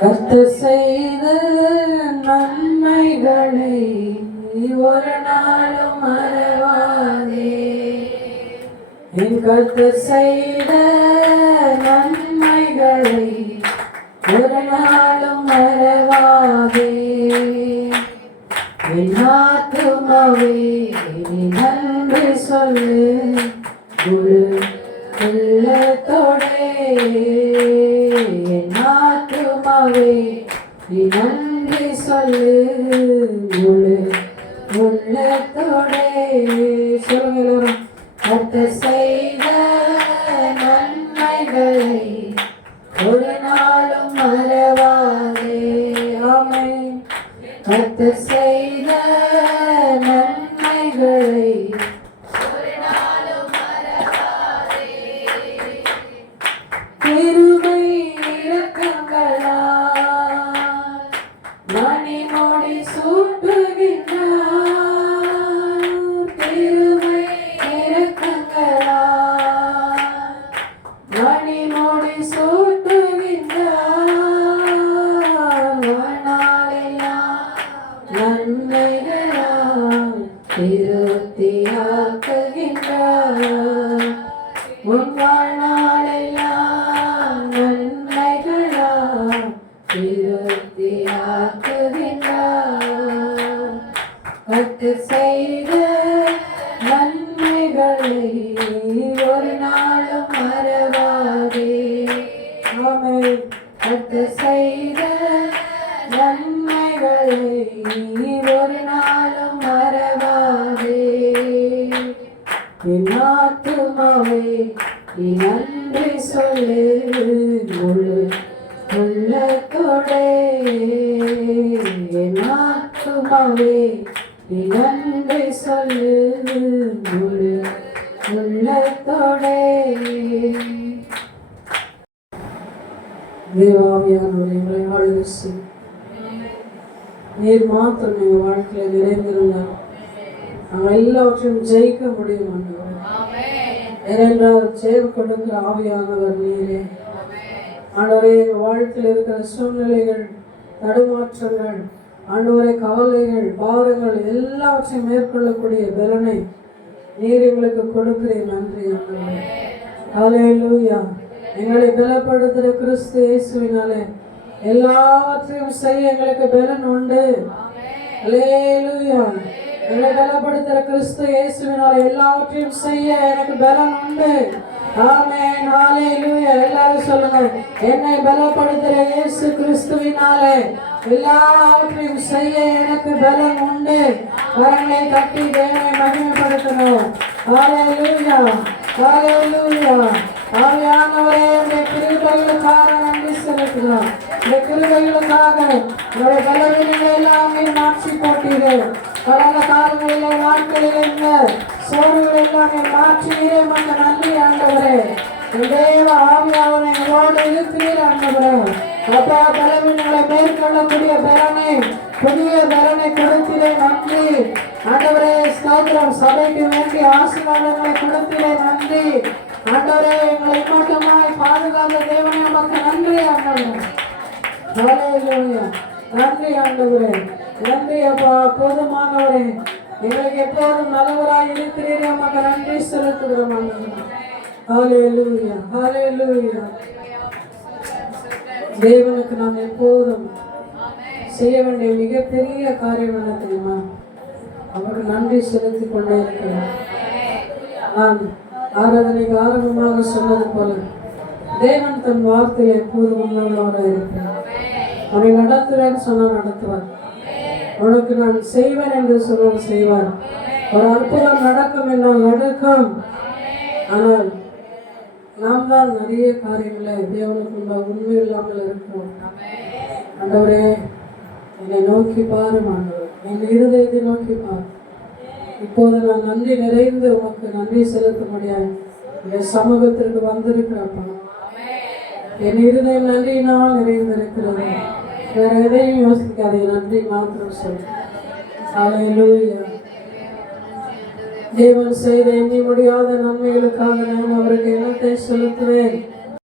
கர்த்தர் செய்த நன்மைகளை ஒரு நாளும் மறவாதே. என் கர்த்தர் செய்த நன்மைகளை ஒரு நாளும் மறவாதே. என் ஆத்துமாவே நீ நன்றி சொல்லு முழு உள்ளத்தோடே. என் ஆத்துமாவே நீ நன்றி சொல்லு முழு உள்ளத்தோடே. சொல்லுங்க, கர்த்தர் செய்த நன்மைகளை ஒரு நாளும் மறவாதே. ஆமென். கர்த்தர் செய்த நன்மைகளை ஒரு நாளும் மறவாதே. கிருபை இரக்கங்களால் மணிமுடி சூட்டுகின்றார். கிருபை இரக்கங்களால் மணிமுடி சூட்டுகின்றார். நன்மைகளால் திருப்தியாக்குகின்றார். உன் வாழ்நாளெல்லாம் நன்மைகளால் திருப்தியாக்குகின்றார். கர்த்தர் செய்த நன்மைகளை ஒரு நாளும் மறவாதே. ஆமென். கர்த்தர் செய்த நன்மைகளை ஒரு நாளும் மறவாதே. என் ஆத்துமாவே நீ நன்றி சொல்லு முழு உள்ளத்தோடே. என் ஆத்துமாவே நீ நன்றி சொல்லு முழு உள்ளத்தோடே. தேவாவியானவரே, எங்களை ஆளுகை நீர் மாத்திரம் எங்கள் வாழ்க்கையில் நிறைந்திருந்தால் நாங்கள் எல்லாவற்றையும் ஜெயிக்க முடியும். ஏனென்றால் ஜெயம் கொடுக்கிற ஆவியானவர் நீரே. ஆண்டவரே, எங்கள் வாழ்க்கையில் இருக்கிற சூழ்நிலைகள், தடுமாற்றங்கள், ஆண்டவரே, கவலைகள், பாரங்கள் எல்லாவற்றையும் மேற்கொள்ளக்கூடிய பலனை நீர் எங்களுக்கு கொடுக்கிறேன். நன்றி ஆண்டவரே. ஹல்லேலூயா. எங்களை பலப்படுத்துகிற கிறிஸ்து இயேசுவினாலே எல்லாவற்றையும் செய்ய எங்களுக்கு பலன் உண்டு. ஹல்லேலூயா. எங்களை பலப்படுத்துகிற கிறிஸ்து இயேசுவினாலே எல்லாவற்றையும் செய்ய எனக்கு பலன் உண்டு. ஆமென். ஹல்லேலூயா. எல்லாரும் சொல்லுங்க, என்னை பலப்படுத்துகிற இயேசு கிறிஸ்துவினாலே எல்லாவற்றையும் செய்ய எனக்கு பலன் உண்டு. கரங்களை தட்டி தேவனை மகிமைப்படுத்தணும். ஹல்லேலூயா. ஹல்லேலூயா. ஆவியானவரே, இந்த கிருபைகளுக்காக நன்றி செலுத்துகிறோம். இந்த கிருபைகளுக்காக உங்களுடைய பலவீனங்களை எல்லாம் நீர் மாற்றி போட்டீர்கள். கடந்த காலங்களிலே நாட்களில் இருந்த சோறுகள் எல்லாம் நீர் மாற்றினீரே. உமக்கு நன்றி ஆண்டவரே. தேவ ஆவியானவரே, எங்களோடு இருக்கிறீர் ஆண்டவரே. அப்பா, பலவீனங்களை மேற்கொள்ளக்கூடிய பலனை, புதிய பலனை கொடுத்திலே நன்றி ஆண்டவரே. ஸ்தோத்திரம். சபைக்கு வேண்டிய ஆசீர்வாதங்களை கொடுத்திலே நன்றி ஆண்டவரே. எங்களை மட்டுமாய் பாதுகாத்த தேவனே, உமக்கு நன்றி ஆண்டவரே. ஹல்லேலூயா. நன்றி ஆண்டவரே. நன்றி அப்பா. போதுமானவரே, எங்களுக்கு எப்போதும் நல்லவராய் இருக்கிறீரே. உமக்கு நன்றி செலுத்துகிறோம் ஆண்டவரே. ஹல்லேலூயா. ஹல்லேலூயா. தேவனுக்கு நாம் எப்போதும் செய்ய வேண்டிய மிகப்பெரிய காரியம் என்ன தெரியுமா? அவருக்கு நன்றி செலுத்திக் கொண்டே இருக்கிறோம். நான் ஆராதனைக்கு ஆரம்பமாக சொன்னது போல தேவன் தன் வார்த்தையில் எப்போதும் உண்மையுள்ளவராக இருக்கிறார். அவரை நடத்துவேன் சொன்னால் நடத்துவார். உனக்கு நான் செய்வேன் என்று சொன்னால் செய்வார். ஒரு அற்புதம் நடக்கும் என்றால் நடக்கும். ஆனால் நாம் தான் நிறைய காரியங்களை தேவனுக்கு உண்மை இல்லாமல் இருக்கிறோம். ஆண்டவரே, என்னை நோக்கி பாரு ஆண்டவர், என் இருதயத்தை நோக்கி பாரு. இப்போது நான் நன்றி நிறைந்து உமக்கு நன்றி செலுத்த முடியாது. என் சமூகத்திற்கு வந்திருக்கிறப்பா, என் இருதயம் நன்றியினால் நிறைந்திருக்கிறது. வேற எதையும் யோசிக்காதே, நன்றி மாத்திரம் சொல்லு. ஹல்லேலூயா. தேவன் செய்த எண்ணி முடியாத நன்மைகளுக்காக நான் அவருக்கு எண்ணத்தை செலுத்துவேன்.